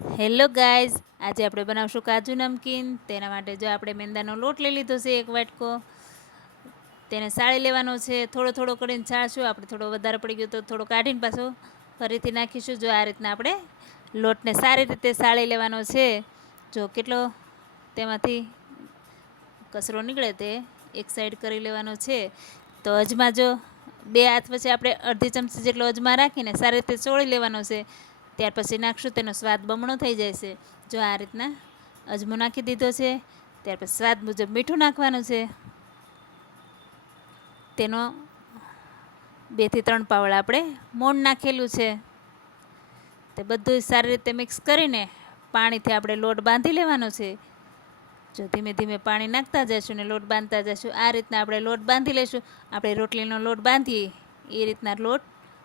Hello guys, આજે આપણે બનાવશું કાજુ નમકીન. તેના માટે જો આપણે મેંદાનો લોટ લઈ લીધો છે, એક વાટકો. તેને સાળી લેવાનો છે. થોડો થોડો કરીને છાળશું. આપણે થોડો વધારે પડી ગયો તો થોડો કાઢીને પાછો ફરીથી નાખીશું. જો આ રીતના આપણે લોટને સારી રીતે સાળી લેવાનો છે. જો કેટલો તેમાંથી કચરો નીકળે તે એક સાઈડ કરી લેવાનો છે. તો અજમા જો બે હાથ વચ્ચે આપણે અડધી ચમચી જેટલો અજમા રાખીને સારી રીતે ચોળી લેવાનો છે. ત્યાર પછી નાખશું, તેનો સ્વાદ બમણો થઈ જાય છે. જો આ રીતના અજમો નાખી દીધો છે. ત્યાર પછી સ્વાદ મુજબ મીઠું નાખવાનું છે. તેનો 2 થી 3 પાવડા આપણે મોણ નાખેલું છે. તે બધું સારી રીતે મિક્સ કરીને પાણીથી આપણે લોટ બાંધી લેવાનો છે. જો ધીમે ધીમે પાણી નાખતા જઈશું ને લોટ બાંધતા જઈશું. આ રીતના આપણે લોટ બાંધી લઈશું. આપણે રોટલીનો લોટ બાંધીએ એ રીતના લોટ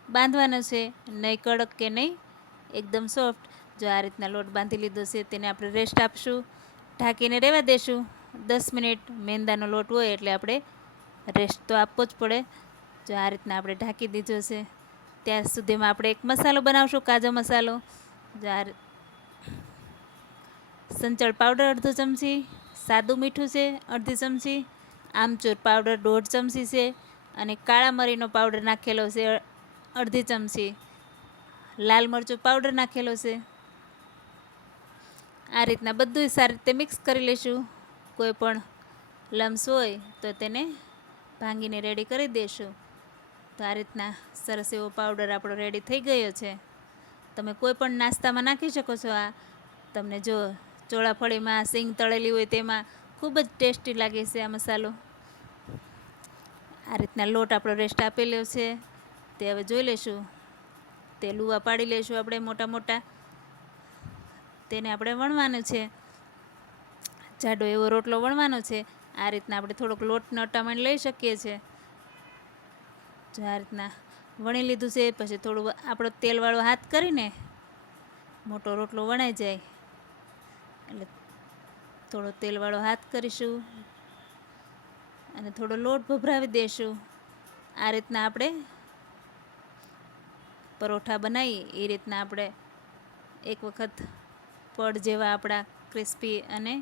બાંધવાનો છે. નહીં કડક કે નહીં એકદમ સોફ્ટ. જો આ રીતના લોટ બાંધી લીધો છે, તેને આપણે રેસ્ટ આપશું. ઢાંકીને રહેવા દેશું 10 મિનિટ. મેંદાનો લોટ હોય એટલે આપણે રેસ્ટ તો આપવો જ પડે. જો આ રીતના આપણે ઢાંકી દીધો છે. ત્યાં સુધીમાં આપણે એક મસાલો બનાવશું, કાજો મસાલો. જો આ સંચળ પાવડર અડધો ચમચી, સાદું મીઠું છે અડધી ચમચી, આમચૂર પાવડર 1/2 ચમચી છે અને કાળા મરીનો પાવડર નાખેલો છે અડધી ચમચી, લાલ મરચું પાવડર નાખેલો છે. આ રીતના બધું સારી રીતે મિક્સ કરી લઈશું. કોઈ પણ લમ્સ હોય તો તેને ભાંગીને રેડી કરી દઈશું. તો આ રીતના સરસ એવો પાવડર આપણો રેડી થઈ ગયો છે. તમે કોઈ પણ નાસ્તામાં નાખી શકો છો. આ તમને જો ચોળાફળીમાં સિંગ તળેલી હોય તેમાં ખૂબ જ ટેસ્ટી લાગે છે આ મસાલો. આ રીતના લોટ આપણો રેસ્ટ આપેલો છે. તે હવે જોઈ લઈશું. તે લુવા પાડી લઈશું આપણે મોટા મોટા. તેને આપણે વણવાનું છે. જાડો એવો રોટલો વણવાનો છે. આ રીતના આપણે થોડોક લોટનો અટામણ લઈ શકીએ છીએ. જો આ રીતના વણી લીધું છે. પછી થોડું આપણો તેલવાળો હાથ કરીને મોટો રોટલો વણાઈ જાય એટલે થોડો તેલવાળો હાથ કરીશું અને થોડો લોટ ભભરાવી દઈશું. આ રીતના આપણે પરોઠા બનાવીએ એ રીતના આપણે એક વખત પડ જેવા આપણા ક્રિસ્પી અને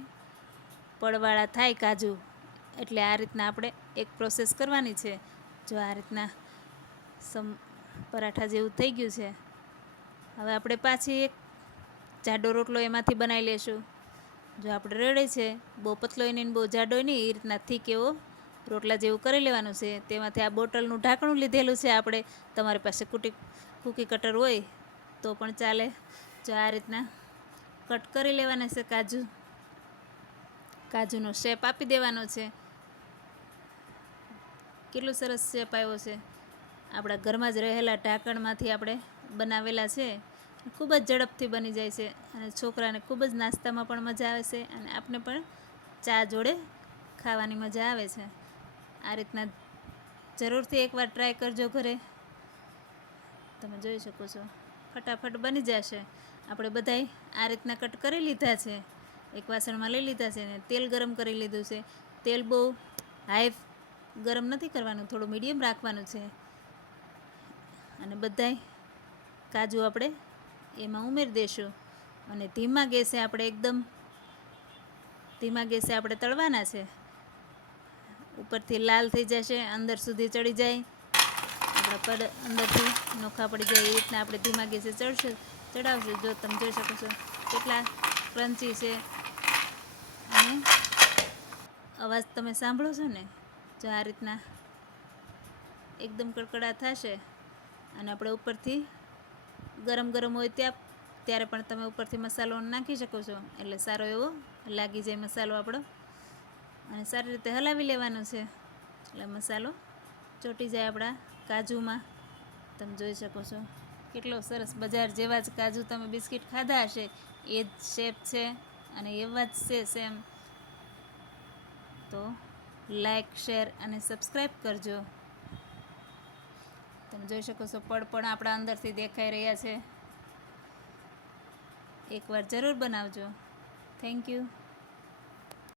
પડવાળા થાય કાજુ, એટલે આ રીતના આપણે એક પ્રોસેસ કરવાની છે. જો આ રીતના પરાઠા જેવું થઈ ગયું છે. હવે આપણે પાછી એક જાડો રોટલો એમાંથી બનાવી લેશું. જો આપણે રેડી છે, બહુ પતલોય નહીં બહુ જાડોય નહીં, એ રીતના થીક એવો રોટલા જેવું કરી લેવાનું છે. તેમાંથી આ બોટલનું ઢાંકણું લીધેલું છે આપણે. તમારી પાસે કૂકી કટર હોય તો પણ ચાલે. જો આ રીતના કટ કરી લેવાના છે કાજુનો શેપ આપી દેવાનો છે. કેટલું સરસ શેપ આવ્યો છે. આપણા ઘરમાં જ રહેલા ઢાંકણમાંથી આપણે બનાવેલા છે. ખૂબ જ ઝડપથી બની જાય છે અને છોકરાને ખૂબ જ નાસ્તામાં પણ મજા આવે છે અને આપણે પણ ચા જોડે ખાવાની મજા આવે છે. આ રીતના જરૂરથી એકવાર ટ્રાય કરજો ઘરે. તમે જોઈ શકો છો ફટાફટ બની જશે. આપણે બધાય આ રીતના કટ કરી લીધા છે. એક વાસણમાં લઈ લીધા છે ને તેલ ગરમ કરી લીધું છે. તેલ બહુ હાઈ ગરમ નથી કરવાનું, થોડું મીડિયમ રાખવાનું છે. અને બધાય કાજુ આપણે એમાં ઉમેરી દઈશું અને ધીમા ગેસે આપણે તળવાના છે. ઉપરથી લાલ થઈ જશે, અંદર સુધી ચડી જાય, આપણા પડ અંદરથી નોખા પડી જાય એ રીતના આપણે ધીમા ગેસે ચડાવશું. જો તમે જોઈ શકો છો કેટલા ક્રન્ચી છે અને અવાજ તમે સાંભળો છો ને. જો આ રીતના એકદમ કડકડા થશે અને આપણે ઉપરથી ગરમ ગરમ હોય ત્યારે પણ તમે ઉપરથી મસાલો નાખી શકો છો, એટલે સારો એવો લાગી જાય મસાલો આપણો. અને સારી રીતે હલાવી લેવાનો છે એટલે મસાલો ચોંટી જાય આપણા કાજુમાં. તમે જોઈ શકો છો કેટલો સરસ બજાર જેવા જ કાજુ તમે બિસ્કિટ ખાધા હશે એ જ શેપ છે અને એવા જ છે સેમ. તો લાઈક, શેર અને સબસ્ક્રાઈબ કરજો. તમે જોઈ શકો છો પડ પણ આપણા અંદરથી દેખાઈ રહ્યા છે. એકવાર જરૂર બનાવજો. Thank you.